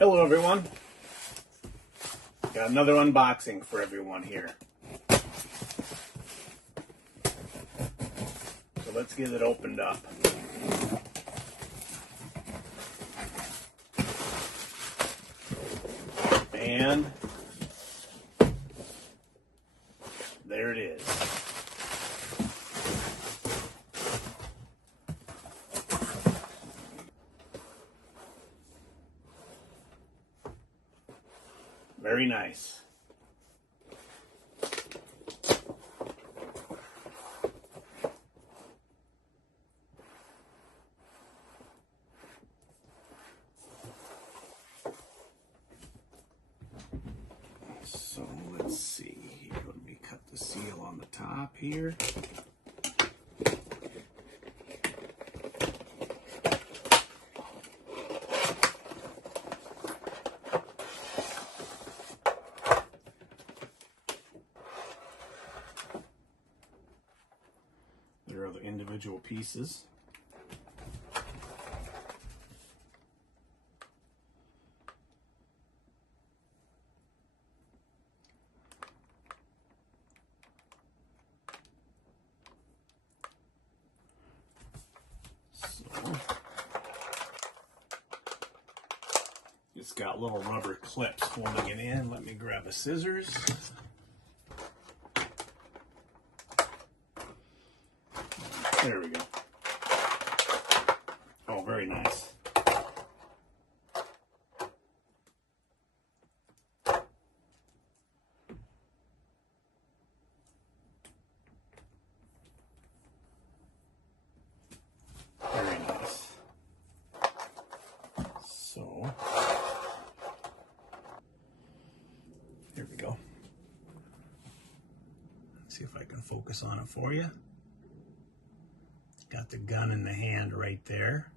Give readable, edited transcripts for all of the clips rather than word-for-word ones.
Hello everyone. Got another unboxing for everyone here. So let's get it opened up. And there it is. Very nice. So let's see here. Let me cut the seal on the top here. There are the individual pieces. So it's got little rubber clips holding it in. Let me grab a scissors. There we go. Oh, very nice. Very nice. So, here we go. Let's see if I can focus on it for you. Got the gun in the hand right there.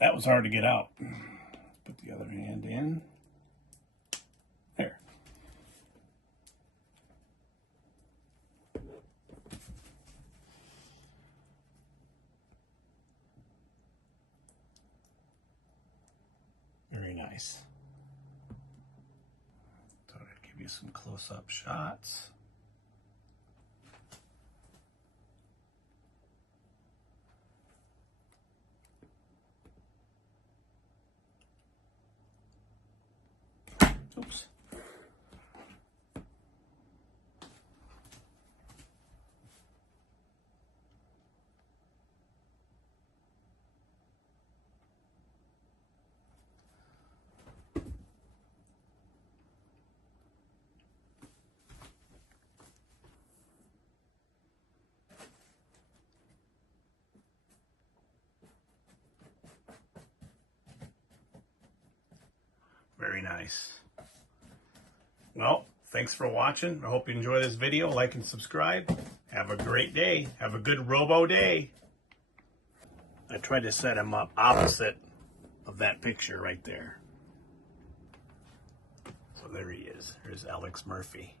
That was hard to get out. Put the other hand in. There. Very nice. Give you some close-up shots. Oops. Very nice. Well, thanks for watching. I hope you enjoy this video. Like and subscribe. Have a great day. Have a good robo day. I tried to set him up opposite of that picture right there. So there he is. Here's Alex Murphey.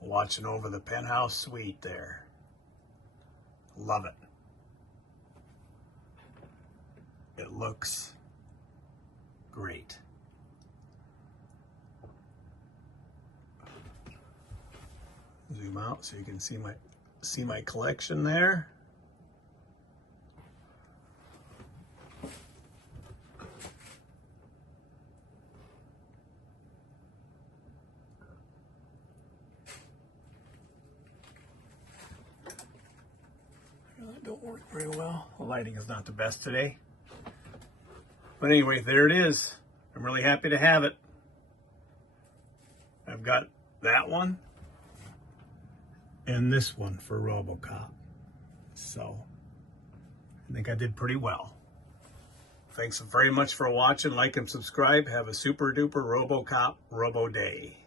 Watching over the penthouse suite there. Love it. It looks great. Zoom out so you can see my collection there. That don't work very well. The lighting is not the best today. But anyway, there it is. I'm really happy to have it. I've got that one and this one for Robocop. So I think I did pretty well. Thanks very much for watching. Like and subscribe. Have a super duper Robocop Robo Day.